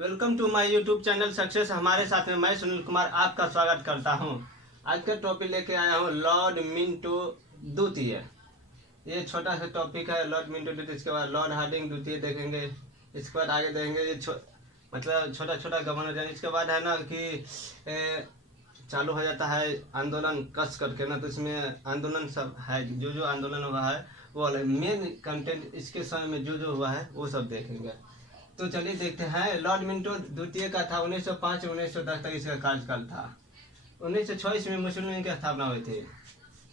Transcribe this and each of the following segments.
Welcome to my YouTube channel success. हमारे साथ में मैं सुनील कुमार आपका स्वागत करता हूं। आज का टॉपिक लेके आया हूं लॉर्ड मिंटो द्वितीय। ये छोटा सा टॉपिक है लॉर्ड मिंटो द्वितीय। इसके बाद लॉर्ड हार्डिंग द्वितीय देखेंगे। इसके बाद आगे देखेंगे ये मतलब छोटा छोटा गवर्नर। इसके बाद है ना कि चालू हो जाता है आंदोलन कस करके ना, तो इसमें आंदोलन सब है, जो आंदोलन हुआ है वो मेन कंटेंट इसके समय में जो हुआ है वो सब देखेंगे। तो चलिए देखते हैं। लॉर्ड मिंटो द्वितीय का था 1905 1910 तक इसका कार्यकाल था। 1926 में मुस्लिम लीग की स्थापना हुई थी।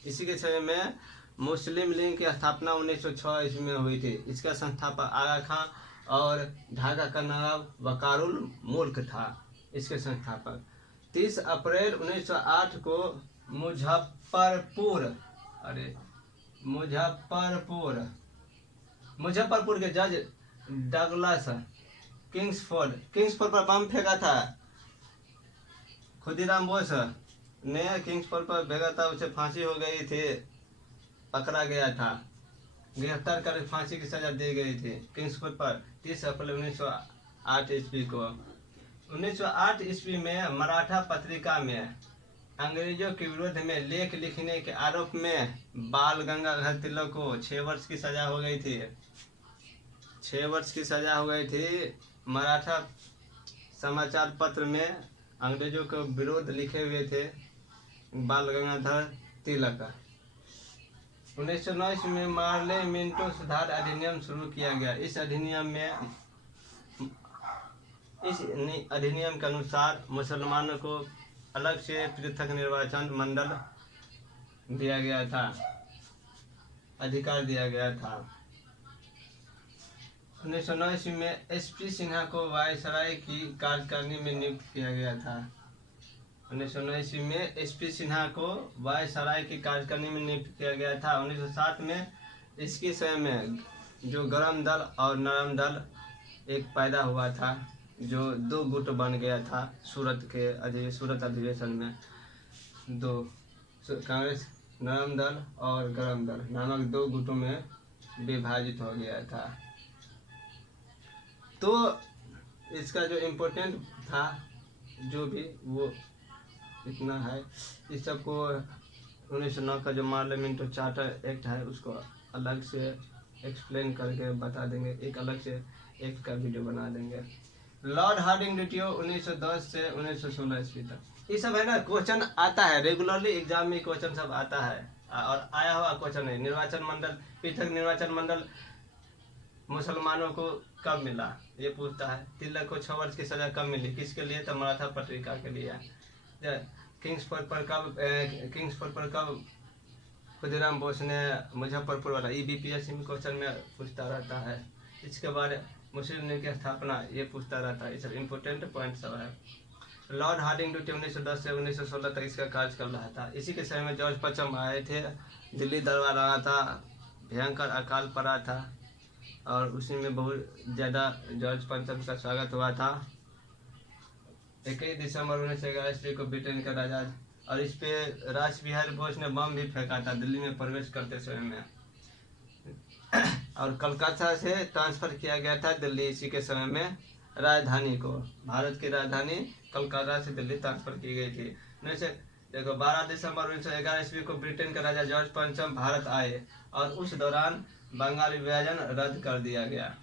इसी के समय में मुस्लिम लीग की स्थापना 1906 ईस्वी में हुई थी। इसका संस्थापक आगा खां और ढाका का नवाब वकारुल मुल्क था इसके संस्थापक। 30 अप्रैल 1908 को मुजफ्फरपुर के जज डगलस किंग्सफोर्ड पर बम फेंका था। खुदीराम बोस ने किंग्सफोर्ड पर फेंका था, उसे फांसी हो गई थी, पकड़ा गया था, गिरफ्तार कर फांसी की सजा दी गई थी किंग्सफोर्ड पर 30 अप्रैल 1908 ईस्वी को। 1908 ईस्वी में मराठा पत्रिका में अंग्रेजों के विरोध में लेख लिखने के आरोप में बाल गंगाधर तिलक को 6 वर्ष की सजा हो गई थी। 6 वर्ष की सजा हो गई थी। मराठा समाचार पत्र में अंग्रेजों के विरोध लिखे हुए थे बाल गंगाधर तिलक। 1909 में मार्ले मिंटो सुधार अधिनियम शुरू किया गया। इस अधिनियम के अनुसार मुसलमानों को अलग से पृथक निर्वाचन मंडल दिया गया था, अधिकार दिया गया था। 1909 में एसपी सिन्हा को वायसराय की कार्यकारिणी में नियुक्त किया गया था। 1909 में एसपी सिन्हा को वायसराय की कार्यकारिणी में नियुक्त किया गया था। 1907 में इसके समय में जो गरम दल और नरम दल एक पैदा हुआ था, जो 2 गुट बन गया था सूरत अधिवेशन में। कांग्रेस नरम दल और गरम दल नामक 2 गुटों में विभाजित हो गया था। तो इसका जो इम्पोर्टेंट था जो भी वो इतना है। इस सबको 1909 का जो मार्ले मिंटो चार्टर एक्ट है उसको अलग से एक्सप्लेन करके बता देंगे, एक अलग से एक्ट का वीडियो बना देंगे। लॉर्ड हार्डिंग द्वितीय 1910 से 1916 ईस्वी तक। ये सब है ना क्वेश्चन आता है रेगुलरली एग्जाम में, क्वेश्चन सब आता है और आया हुआ क्वेश्चन है। निर्वाचन मंडल, पृथक निर्वाचन मंडल मुसलमानों को कब मिला ये पूछता है। तिलक को 6 वर्ष की सजा कब मिली, किसके लिए? तो मराठा पत्रिका के लिए। किंग्सफोर्ड पर कब खुदीराम बोस ने मुजफ्फरपुर वाला EBPSC में क्वेश्चन में पूछता रहता है। इसके बाद मुस्लिम लीग की स्थापना ये पूछता रहता है। ये सब इम्पोर्टेंट पॉइंट सब है। लॉर्ड हार्डिंग द्वितीय 1910 से 1916 तक इसका कार्य कर रहा था। इसी के समय में जॉर्ज पंचम आए थे, दिल्ली दरबार आया था, भयंकर अकाल पड़ा था और उसी में बहुत ज़्यादा जॉर्ज पंचम का स्वागत हुआ था। 21 दिसंबर 1911 ईस्वी को ब्रिटेन का राजा, और इस पे राज बिहारी बोस ने बम भी फेंका था दिल्ली में प्रवेश करते समय में और कलकत्ता से ट्रांसफ़र किया गया था दिल्ली इसी के समय में। राजधानी को, भारत की राजधानी कलकत्ता से दिल्ली ट्रांसफ़र की गई थी। देखो 12 दिसंबर 1911 ईस्वी को ब्रिटेन का राजा जॉर्ज पंचम भारत आए और उस दौरान बंगाल विभाजन रद्द कर दिया गया।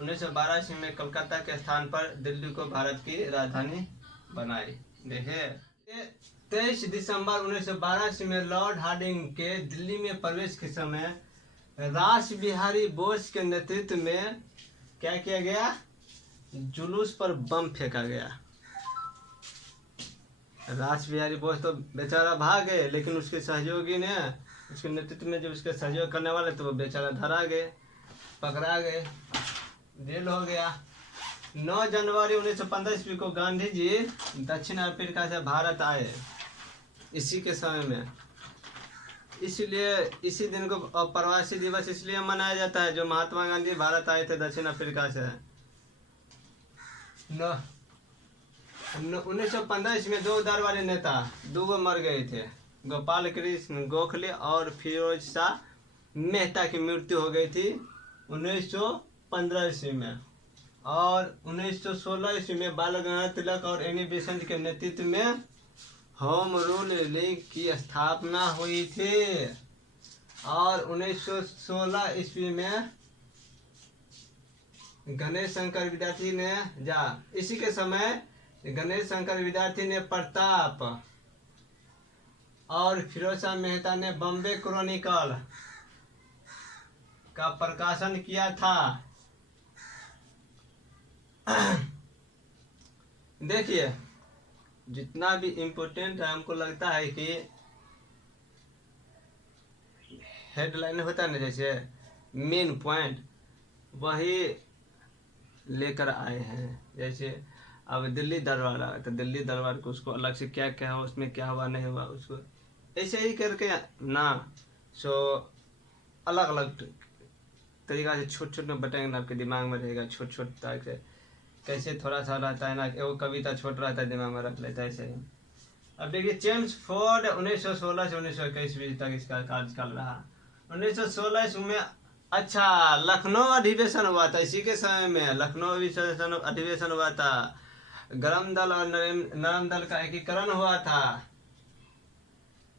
1912 ईस्वी में कलकत्ता के स्थान पर दिल्ली को भारत की राजधानी बनाई। देखिए 23 दिसंबर 1912 ईस्वी में लॉर्ड हार्डिंग के दिल्ली में प्रवेश के समय रास बिहारी बोस के नेतृत्व में क्या किया गया? जुलूस पर बम फेंका गया। रास बिहारी बोस तो बेचारा भाग गए, लेकिन उसके सहयोगी ने, उसके नेतृत्व में जो उसके सहयोग करने वाले तो वो बेचारा धरा गए, पकड़ा गए, जेल हो गया। 9 जनवरी 1915 ईस्वी को गांधी जी दक्षिण अफ्रीका से भारत आए इसी के समय में। इसलिए इसी दिन को प्रवासी दिवस इसलिए मनाया जाता है जो महात्मा गांधी भारत आए थे दक्षिण अफ्रीका से। 1915 ईस्वी में 2 उदारवादी नेता 2 मर गए थे, गोपाल कृष्ण गोखले और फिरोज शाह मेहता की मृत्यु हो गई थी 1915 ईस्वी में। और 1916 ईस्वी में बाल गंगाधर तिलक और एनी बेसेंट के नेतृत्व में होम रूल लीग की स्थापना हुई थी। और 1916 ईस्वी में गणेश शंकर विद्यार्थी ने इसी के समय गणेश शंकर विद्यार्थी ने प्रताप और फिरोज शाह मेहता ने बॉम्बे क्रॉनिकल का प्रकाशन किया था। देखिए, जितना भी इम्पोर्टेंट है, हमको लगता है कि हेडलाइन होता है ना, जैसे मेन पॉइंट, वही लेकर आए हैं। जैसे अब दिल्ली दरबार आया तो दिल्ली दरबार को उसको अलग से क्या क्या हुआ, उसमें क्या हुआ नहीं हुआ, उसको ऐसे ही करके ना, सो अलग अलग तरीका से छोट छोट में बटेंगे ना, आपके दिमाग में रहेगा छोट छोट तक से। कैसे थोड़ा सा रहता है ना, वो कविता छोट रहता है, दिमाग में रख लेता है ऐसे ही। अब देखिए, चेम्सफोर्ड 1916 से 1921 तक इसका कार्यकाल रहा। 1916 ईस्वी में अच्छा लखनऊ अधिवेशन हुआ था। इसी के समय में लखनऊ अधिवेशन हुआ था। गरम दल और नरम दल का एकीकरण हुआ था।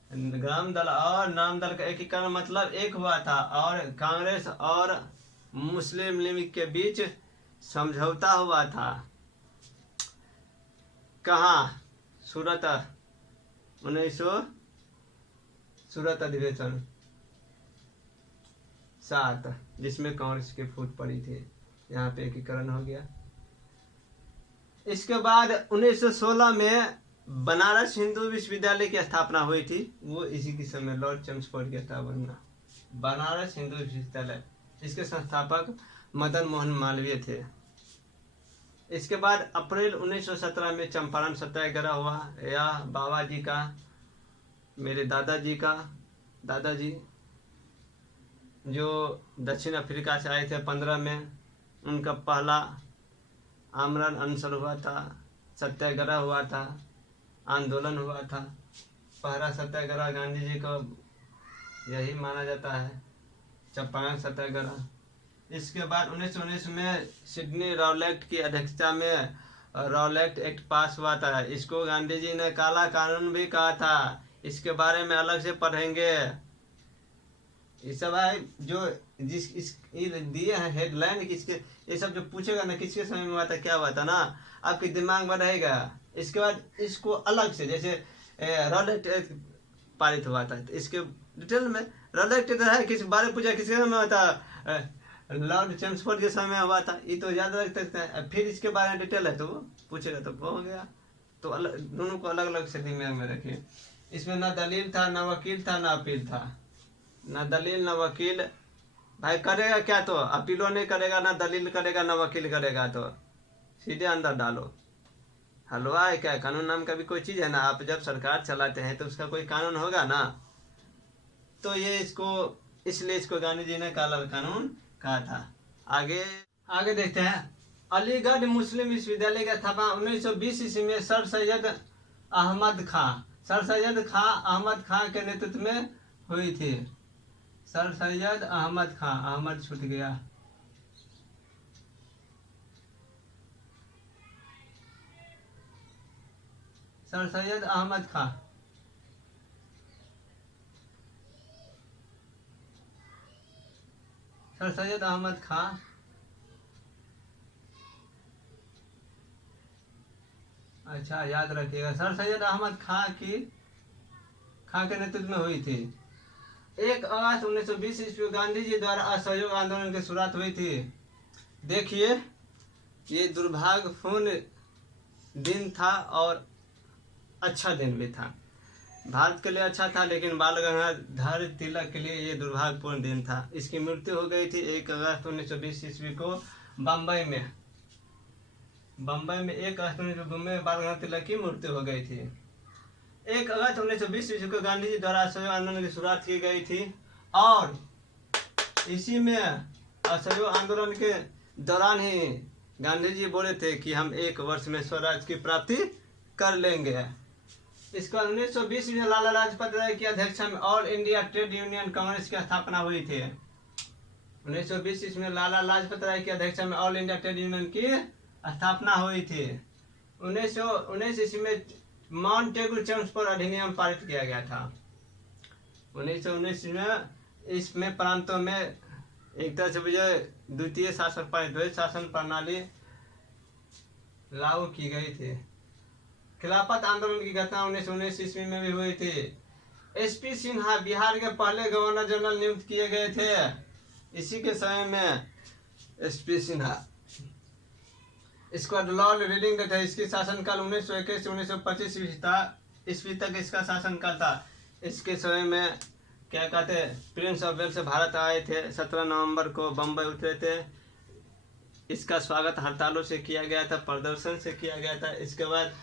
ग्राम दल और नाम दल का एकीकरण मतलब एक हुआ था। और कांग्रेस और मुस्लिम लीग के बीच समझौता हुआ था। कहाँ? सूरत 1900 सूरत अधिवेशन 7, जिसमें कांग्रेस की फूट पड़ी थी। यहाँ पे एकीकरण हो गया। इसके बाद 1916 में बनारस हिंदू विश्वविद्यालय की स्थापना हुई थी। वो इसी के समय लॉर्ड चेम्सफोर्ड की स्थापना, बनारस हिंदू विश्वविद्यालय। इसके संस्थापक मदन मोहन मालवीय थे। इसके बाद अप्रैल 1917 में चंपारण सत्याग्रह हुआ। यह बाबा जी का, मेरे दादाजी जो दक्षिण अफ्रीका से आए थे 15 में, उनका पहला आमरण अनशन हुआ था, सत्याग्रह हुआ था, आंदोलन हुआ था। पहला सत्याग्रह गांधी जी को यही माना जाता है, चंपारण सत्याग्रह। इसके बाद 1919 में सिडनी रॉलेट की अध्यक्षता में रॉलेट एक्ट पास हुआ था। इसको गांधी जी ने काला कानून भी कहा था। इसके बारे में अलग से पढ़ेंगे। ये सब है जो दिए हैं हेडलाइन, किसके, ये सब जो पूछेगा ना किसके समय में हुआ था, क्या हुआ था ना, आपके दिमाग में रहेगा। इसके बाद इसको अलग से, जैसे रॉलेट एक्ट पारित हुआ था, तो इसके डिटेल में रॉलेट एक्ट है, किस बारे में पूछा, किसके समय में हुआ था, लॉर्ड चेम्सफोर्ड के समय में हुआ था, ये तो याद रख सकते हैं। फिर इसके बारे में डिटेल है तो वो पूछेगा तो वो हो गया। तो अलग, दोनों को अलग अलग से दिमाग में रखिए। इसमें ना दलील था, ना वकील था, ना अपील था। ना दलील ना वकील, भाई करेगा क्या, तो अपीलो नहीं करेगा, ना दलील करेगा, ना वकील करेगा, तो सीधे अंदर डालो। हलवा है क्या? कानून नाम का भी कोई चीज है ना? आप जब सरकार चलाते हैं तो उसका कोई कानून होगा ना। तो ये इसलिए इसको गांधी जी ने काला कानून कहा था। आगे देखते हैं। अलीगढ़ मुस्लिम विश्वविद्यालय का स्थापना 1920 ईस्वी में सर सैयद अहमद खां के नेतृत्व में हुई थी। सर सैयद अहमद खां, अहमद छूट गया। सर सैयद अहमद खां, सर सैयद अहमद खां अच्छा याद रखिएगा, सर सैयद अहमद खां के नेतृत्व में हुई थी। 1 अगस्त 1920 ईस्वी गांधी जी द्वारा असहयोग आंदोलन की शुरुआत हुई थी। देखिए, ये दुर्भाग्यपूर्ण दिन था और अच्छा दिन भी था। भारत के लिए अच्छा था, लेकिन बाल गंगाधर तिलक के लिए ये दुर्भाग्यपूर्ण दिन था। इसकी मृत्यु हो गई थी 1 अगस्त 1920 ईस्वी को बम्बई में 1 अगस्त 1920 में बाल गंगाधर तिलक की मृत्यु हो गई थी। 1 अगस्त 1920 ईस्वी को गांधी जी द्वारा असहयोग आंदोलन की शुरुआत की गई थी। और इसी में असहयोग आंदोलन के दौरान ही गांधी जी बोले थे कि हम 1 वर्ष में स्वराज की प्राप्ति कर लेंगे। इसके बाद 1920 में लाला लाजपत राय की अध्यक्षता में all India trade union Congress की स्थापना हुई थी। 1920 ईस्वी में लाला लाजपत राय की अध्यक्षता में ऑल इंडिया ट्रेड यूनियन की स्थापना हुई थी। 1919 ईस्वी में माउंट टेगुल ट्रांसपोर्ट अधिनियम पारित किया गया था। 1919 में इसमें प्रांतों में एक तरह से विजय द्वितीय शासन प्रणाली लागू की गई थी। खिलाफत आंदोलन की घटना 1919 ईस्वी में भी हुई थी। एसपी सिन्हा बिहार के पहले गवर्नर जनरल नियुक्त किए गए थे। इसी के समय में एसपी सिन्हा, इसके बाद लॉर्ड रीडिंग थे, इसकी शासनकाल 1921 से 1925 ईस्वी तक इसका शासनकाल था। इसके समय में क्या कहते हैं, प्रिंस ऑफ वेल्स से भारत आए थे, 17 नवंबर को बम्बई उतरे थे। इसका स्वागत हड़तालों से किया गया था, प्रदर्शन से किया गया था। इसके बाद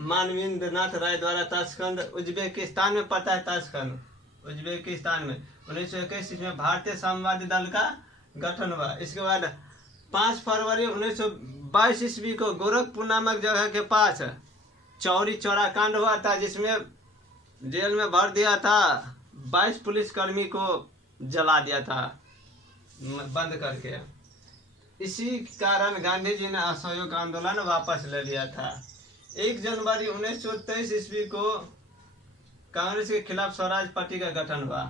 मानवेंद्रनाथ राय द्वारा ताशकंद, उज्बेकिस्तान में पड़ता है ताशकंद, उज्बेकिस्तान में 1921 में भारतीय साम्यवादी दल का गठन हुआ। इसके बाद 5 फरवरी 1922 ईस्वी को गोरखपुर नामक जगह के पास चौरी चौरा कांड हुआ था, जिसमें जेल में भर दिया था 22 पुलिसकर्मी को जला दिया था बंद करके। इसी कारण गांधी जी ने असहयोग आंदोलन वापस ले लिया था। 1 जनवरी 1923 ईस्वी को कांग्रेस के खिलाफ स्वराज पार्टी का गठन हुआ।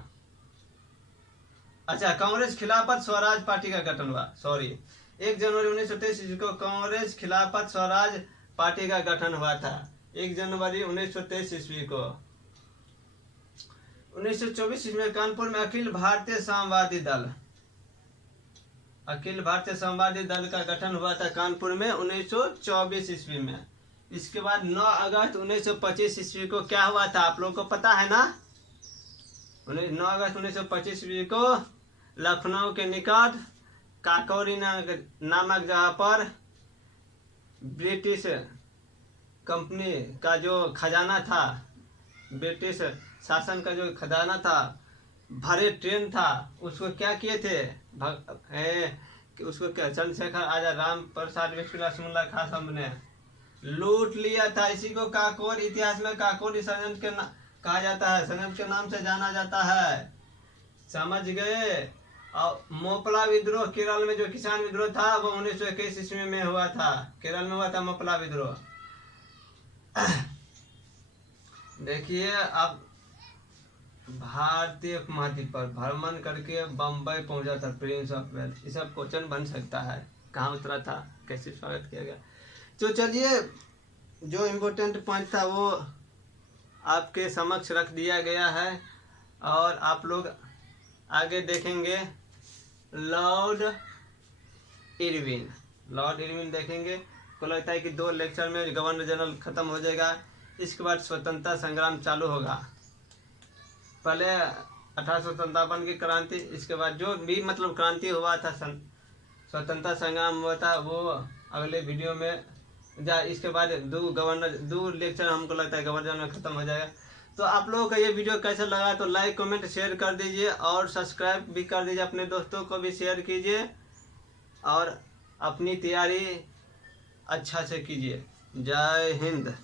अच्छा, कांग्रेस खिलाफत स्वराज पार्टी का गठन हुआ, सॉरी। 1 जनवरी 1923 ईस्वी को कांग्रेस खिलाफत स्वराज पार्टी का गठन हुआ था। 1 जनवरी 1923 ईस्वी को 1924 ईस्वी में कानपुर में अखिल भारतीय साम्यवादी दल का गठन हुआ था कानपुर में 1924 ईस्वी में। इसके बाद 9 अगस्त 1925 ईस्वी को क्या हुआ था, आप लोगों को पता है ना। 9 अगस्त 1925 ईस्वी को लखनऊ के निकट काकोरी नामक जगह पर ब्रिटिश कंपनी का जो खजाना था, ब्रिटिश शासन का जो खजाना था, भरे ट्रेन था, उसको क्या किए थे, उसको क्या चंद्रशेखर आजाद, राम प्रसाद बिस्मिल्लाह खां साहब ने लूट लिया था। इसी को काकोर, इतिहास में काकोरी षड्यंत्र के कहा जाता है, षड्यंत्र के नाम से जाना जाता है, समझ गए। और मोपला विद्रोह, केरल में जो किसान विद्रोह था वो 1921 ईस्वी में हुआ था, केरल में हुआ था मोपला विद्रोह। देखिए, अब भारतीय उपमहाद्वीप पर भ्रमण करके बम्बई पहुंचा था प्रिंस ऑफ वेल्स। ये सब क्वेश्चन बन सकता है, कहाँ उतरा था, कैसे स्वागत किया गया। तो चलिए, जो इम्पोर्टेंट पॉइंट था वो आपके समक्ष रख दिया गया है, और आप लोग आगे देखेंगे लॉर्ड इरविन देखेंगे। को लगता है कि 2 लेक्चर में गवर्नर जनरल खत्म हो जाएगा। इसके बाद स्वतंत्रता संग्राम चालू होगा। पहले 1857 की क्रांति, इसके बाद जो भी मतलब क्रांति हुआ था, स्वतंत्रता संग्राम हुआ था, वो अगले वीडियो में इसके बाद 2 लेक्चर हमको लगता है गवर्नर में खत्म हो जाएगा। तो आप लोगों का ये वीडियो कैसा लगा तो लाइक कमेंट शेयर कर दीजिए, और सब्सक्राइब भी कर दीजिए, अपने दोस्तों को भी शेयर कीजिए, और अपनी तैयारी अच्छा से कीजिए। जय हिंद।